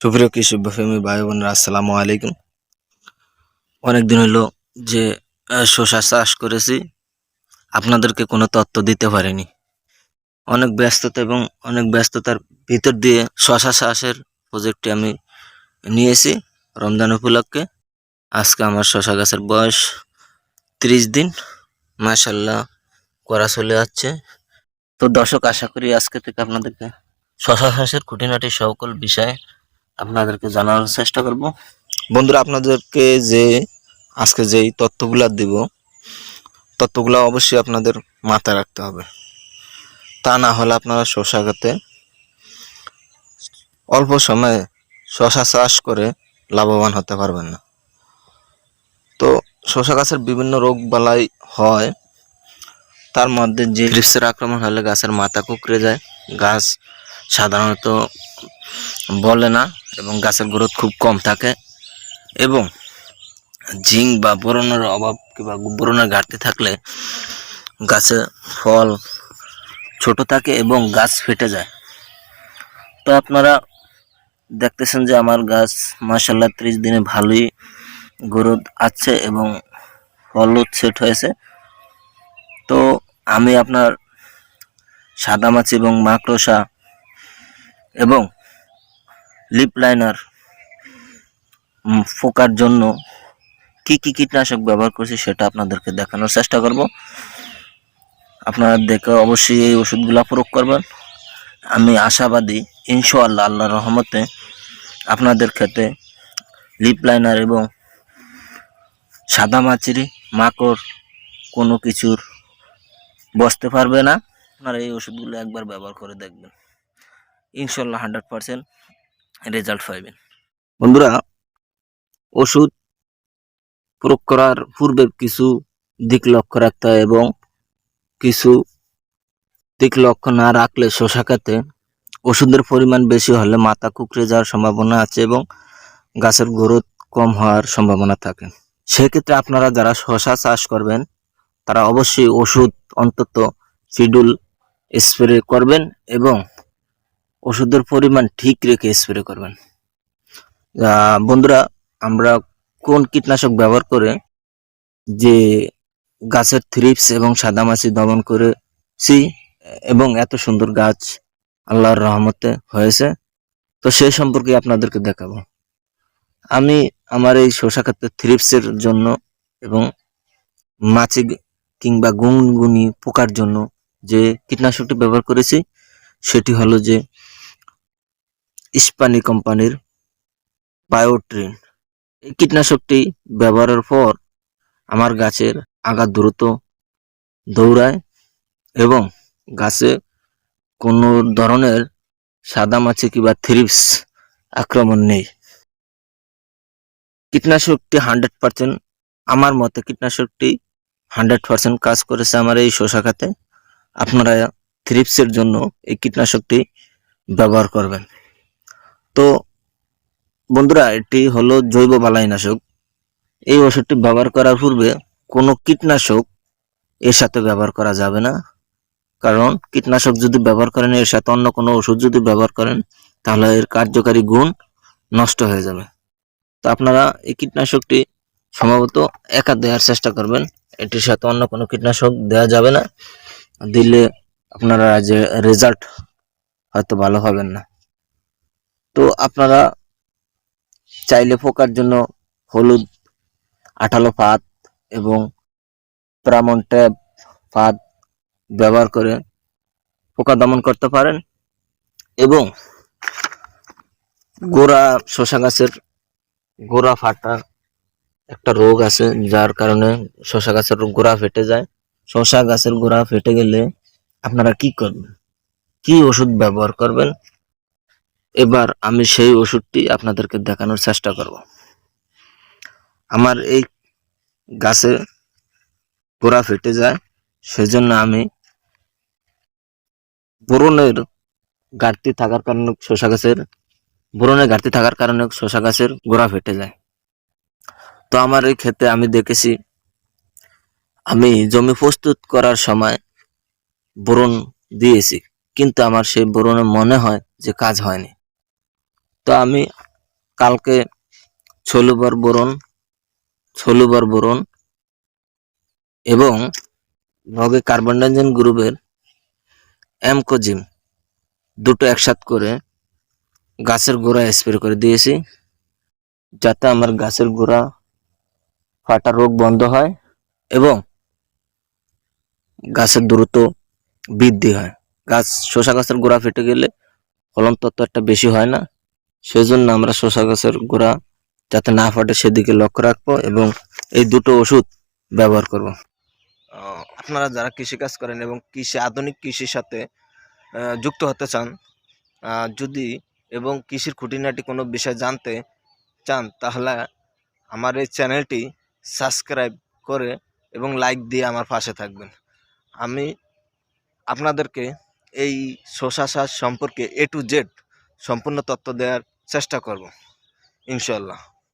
সুপ্রিয় কৃষকপ্রেমী ভাই বোনেরা, আসসালামু আলাইকুম। অনেকদিন হলো যে শসা চাষ করেছি, আপনাদেরকে কোনো তথ্য দিতে পারিনি। অনেক ব্যস্ততার ভিতর দিয়ে শসা চাষের প্রজেক্টটি আমি নিয়েছি রমজান উপলক্ষে। আজকে আমার শসা গাছের বয়স 30 দিন। মাশাল্লাহ, করা চলে যাচ্ছে। তো দর্শক, আশা করি আজকে থেকে আপনাদেরকে শসা চাষের খুঁটিনাটি সকল বিষয়ে আপনাদেরকে জানানোর চেষ্টা করব। বন্ধুরা, আপনাদেরকে আজকে যেই তথ্যগুলা দিব, তথ্যগুলো অবশ্যই আপনাদের মাথায় রাখতে হবে। তা না হলে আপনারা শসা গাছে অল্প সময়ে শসা চাষ করে লাভবান হতে পারবেন না। তো শসা গাছের বিভিন্ন রোগ বালাই হয়, তার মধ্যে যে থ্রিপসের আক্রমণ হলে গাছের মাথা কুঁকড়ে যায়, গাছ সাধারণত বলে না এবং গাছের গ্রোথ খুব কম থাকে, এবং জিঙ্ক বা বোরনের অভাব কিংবা বোরনের ঘাটতি থাকলে গাছে ফল ছোট থাকে এবং গাছ ফেটে যায়। তো আপনারা দেখতেছেন যে আমার গাছ মাশাআল্লাহ 30 দিনে ভালোই গ্রোথ আছে এবং ফল সেট হয়েছে। তো আমি আপনার সাদামাছি এবং মাকড়সা এবং লিপ লাইনার পোকার জন্য কি কি কীটনাশক ব্যবহার করছি সেটা আপনাদেরকে দেখানোর চেষ্টা করব। আপনারা দেখে অবশ্যই এই ওষুধগুলো প্রয়োগ করবেন। আমি আশাবাদী, ইনশাআল্লাহ আল্লাহর রহমতে আপনাদের ক্ষেত্রে লিপ লাইনার এবং সাদামাছি মাকড় কোনো কিছুর বসতে পারবে না। আপনারা এই ওষুধগুলো একবার ব্যবহার করে দেখবেন, ইনশাআল্লাহ 100% রেজাল্ট পাইবেন। বন্ধুরা, ওষুধ প্রয়োগ করার পূর্বে কিছু দিক লক্ষ্য রাখতে হয় এবং কিছু দিক লক্ষ্য না রাখলে শসা খেতে ওষুধের পরিমাণ বেশি হলে মাথা কুঁকড়ে যাওয়ার সম্ভাবনা আছে এবং গাছের গ্রোথ কম হওয়ার সম্ভাবনা থাকে। সেক্ষেত্রে আপনারা যারা শসা চাষ করবেন তারা অবশ্যই ওষুধ অন্তত শিডিউল স্প্রে করবেন এবং ওষুধের পরিমাণ ঠিক রেখে স্প্রে করবেন। বন্ধুরা, আমরা কোন কীটনাশক ব্যবহার করে যে গাছের থ্রিপস এবং সাদামাছি দমন করেছি এবং এত সুন্দর গাছ আল্লাহর রহমতে হয়েছে, তো সেই সম্পর্কে আপনাদেরকে দেখাবো। আমি আমার এই শসা ক্ষেত্রে থ্রিপসের জন্য এবং মাছি কিংবা গুনগুনি পোকার জন্য যে কীটনাশকটি ব্যবহার করেছি সেটি হলো যে ইস্পানি কোম্পানির বায়োট্রিন। এই কীটনাশকটি ব্যবহারের পর আমার গাছের আগা দ্রুত দৌড়ায় এবং গাছে কোনো ধরনের সাদামাছি কিংবা থ্রিপস আক্রমণ নেই। কীটনাশকটি 100%, আমার মতে কীটনাশকটি 100% কাজ করেছে আমার এই শসা খাতে। আপনারা থ্রিপসের জন্য এই কীটনাশকটি ব্যবহার করবেন। তো বন্ধুরা, এটি হলো জৈব বালাইনাশক। এই ওষুধটি ব্যবহার করার পূর্বে কোনো কীটনাশক এর সাথে ব্যবহার করা যাবে না, কারণ কীটনাশক যদি ব্যবহার করেন এর সাথে অন্য কোনো ওষুধ যদি ব্যবহার করেন তাহলে এর কার্যকারী গুণ নষ্ট হয়ে যাবে। তো আপনারা এই কীটনাশকটি সম্ভবত একা দেওয়ার চেষ্টা করবেন, এটির সাথে অন্য কোনো কীটনাশক দেওয়া যাবে না, দিলে আপনারা যে রেজাল্ট হয়তো ভালো হবেন না। তো আপনারা চাইলে পোকার জন্য হলুদ 18 ফাঁদ এবং প্রামন ট্যাব ফাঁদ ব্যবহার করে পোকা দমন করতে পারেন। এবং শসা গাছের গোড়া ফাটা একটা রোগ আছে, যার কারণে শসা গাছের গোড়া ফেটে যায়। শসা গাছের গোড়া ফেটে গেলে আপনারা কি করবেন, কি ওষুধ ব্যবহার করবেন, এবার আমি সেই ওষুধটি আপনাদেরকে দেখানোর চেষ্টা করব। আমার এই গাছে গোড়া ফেটে যায়, সেজন্য আমি বোরনের ঘাটতি থাকার কারণে শসা গাছের গোড়া ফেটে যায়। তো আমার এই ক্ষেত্রে আমি দেখেছি, আমি জমি প্রস্তুত করার সময় বোরন দিয়েছি, কিন্তু আমার সেই বোরনে মনে হয় যে কাজ হয়নি। তো আমি কালকে ছলুবার বোরন এবং লগে কার্বনডাইজিম গ্রুপের অ্যামকোজিম দুটো একসাথে করে গাছের গোড়ায় স্প্রে করে দিয়েছি, যাতে আমার গাছের গোড়া ফাটা রোগ বন্ধ হয় এবং গাছের দ্রুত বৃদ্ধি হয়। শসা গাছের গোড়া ফেটে গেলে ফলন তত একটা বেশি হয় না, সেজন্য আমরা শসা গাছের গোড়া যাতে না ফাটে সেদিকে লক্ষ্য রাখবো এবং এই দুটো ওষুধ ব্যবহার করব। আপনারা যারা কৃষিকাজ করেন এবং আধুনিক কৃষির সাথে যুক্ত হতে চান, যদি এবং কৃষির খুঁটিনাটি কোনো বিষয় জানতে চান, তাহলে আমার এই চ্যানেলটি সাবস্ক্রাইব করে এবং লাইক দিয়ে আমার পাশে থাকবেন। আমি আপনাদেরকে এই শসা চাষ সম্পর্কে A to Z সম্পূর্ণ তথ্য দেওয়ার চেষ্টা করব ইনশাল্লাহ।